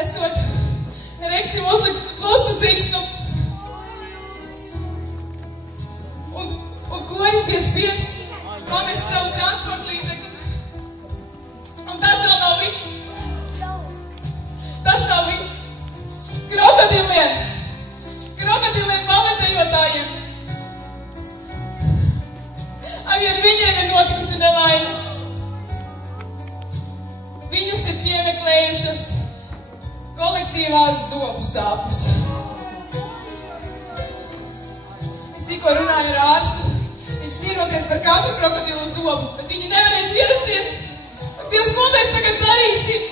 esot Rekstim uzlikt klustu sikstu. Un koris bija spiests pamest savu transporta līdzekli. Un tas vēl nav viss. Tas nav viss. Krokodiliem baletējotājiem. Arī ar viņiem ir notikusi nelaime. Viņus ir piemeklējušas kolektīvās zobu sāpes. Es tikko runāju ar ārstu. Viņš tīroties par katru krokodilu zobu, bet viņi nevarēs ierasties. Dievs, ko mēs tagad darīsim?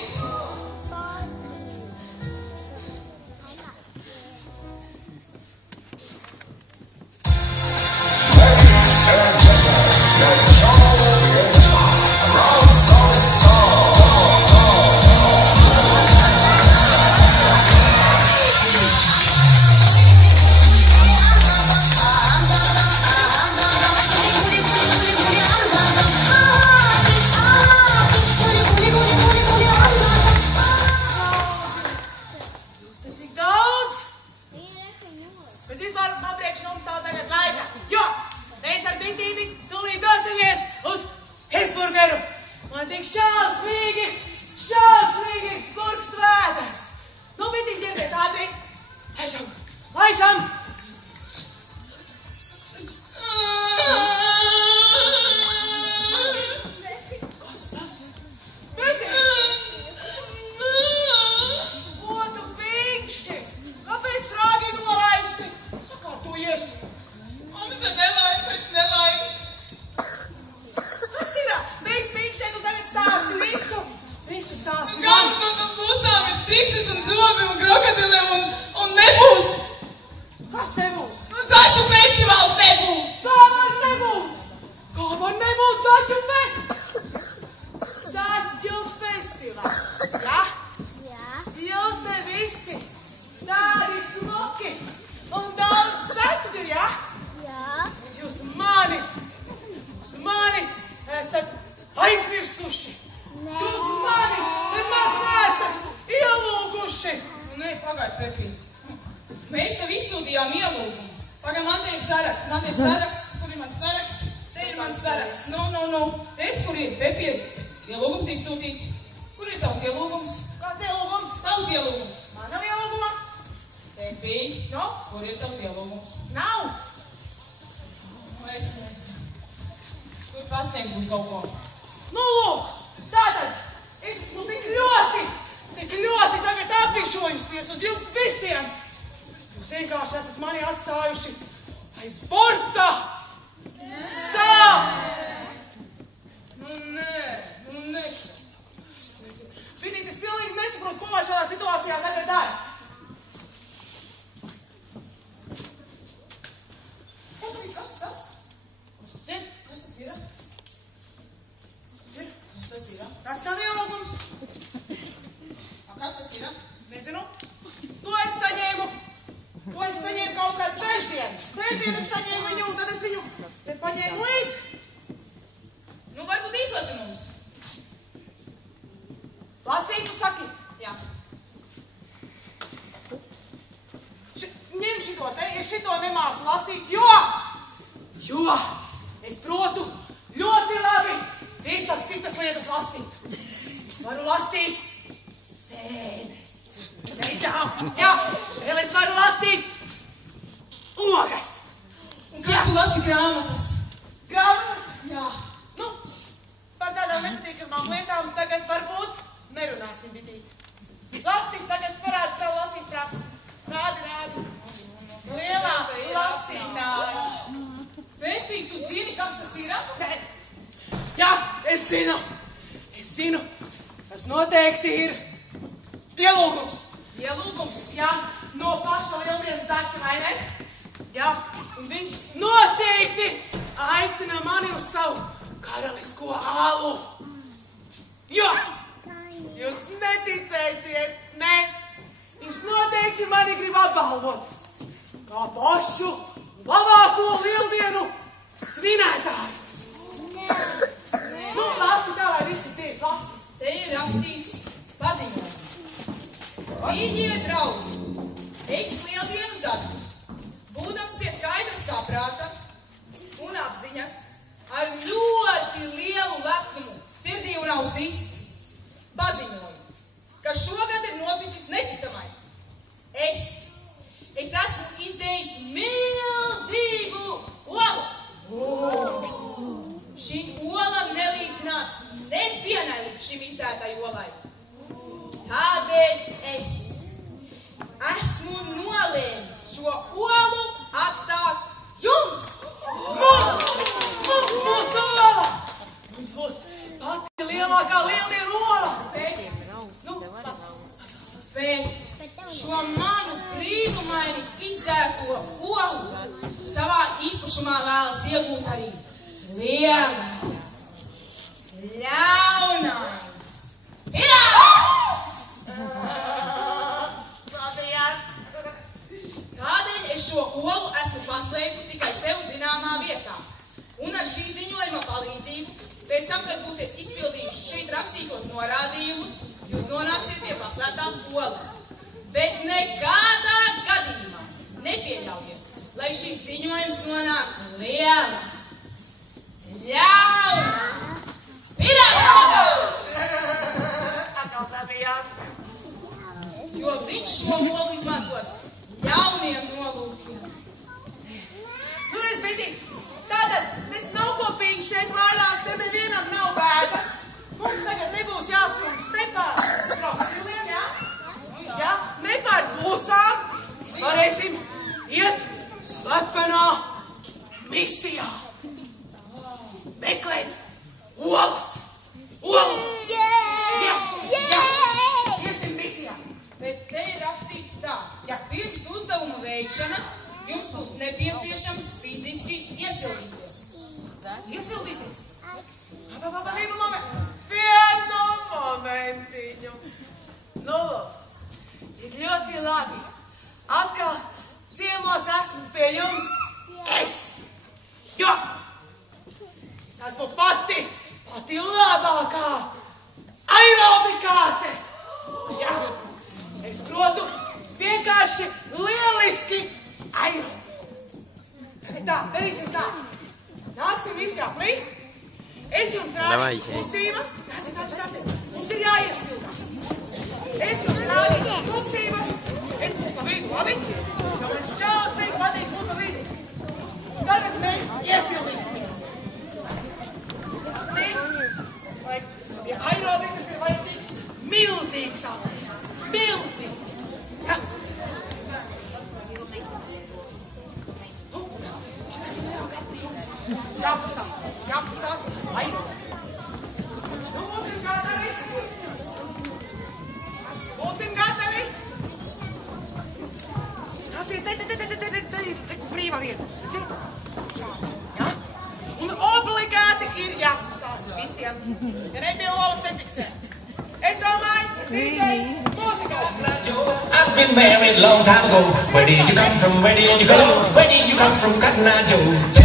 Te ir rakstīts paziņojums. Mīļie draugi, es lieldienu datus, būdams pie skaidra saprāta un apziņas, ar ļoti lielu lepnumu sirdī un ausīs, paziņoju, ka šogad ir noticis neticamais. Es esmu izdējis milzīgu olu. Šī ola nelīdzinās nevienai līdz šim izdētai olai. Tādēļ es esmu nolēmis šo olu atstāt jums. Mums ola! Mums būs pati lielākā lieldienu ola! Bet šo manu brīnumaini izdēto olu savā īpašumā vēlas iegūt arī lielais, ļaunais pirāts! Tādēļ es šo olu esmu paslēpus tikai sev zināmā vietā. Un ar šī ziņojuma palīdzību, pēc tam, kad būsiet izpildījuši šeit rakstītos norādījumus, jūs nonāksiet pie paslēptās olas. Bet nekādā gadījumā nepieļaujiet, lai šis ziņojums nonāk liela, ļauna pirāts! Atkal sabijās. Jo viņš šo olu izmantos ļauniem nolūkiem. Nu, respektīvi, tātad nav kopīgi šeit vairāk, te nevienam nav bēdas. Mums tagad nebūs jāskumst ne par krokodiliem, jā? Jā, ne par dusām. Mēs varēsim iet slepenā misijā. Meklēt olas. Olu. Jā. Iesim misijā. Bet te ir rakstīts tā, ja pirms uzdevuma veikšanas jums būs nepieciešams fiziski iesildīties. Iesildīties? Vienu momentiņu. Nu, ir ļoti labi. Atkal ciemos esmu pie jums es. Jo es esmu pati labākā aerobikāte. Jā, es protu vienkārši lieliski aerobiku. Tagad tā, darīsim tā. Nāksim visi aplī. Es jums rādīšu kustības. Tātad, mums ir jāiesildās. Es jums rādīšu kustības. Es būtu pa vidu, labi? Jo man šausmīgi patīk būt pa vidu. Tagad mēs iesildīsimies. Lai pie aerobikas ir vajadzīgs milzīgs aplis. Milzīgs. Ja? Jāpastās aerobika. Nu, būsim gatavi. Nāciet, te brīvā vieta. Ja? Un obligāti ir jāpastās visiem. Ja ne pie olas nepiksē. Es domāju, visai mūzikā. I've been married long time ago. Where did you come from? Where did you go? Where did you come from, Cotton Eye Joe?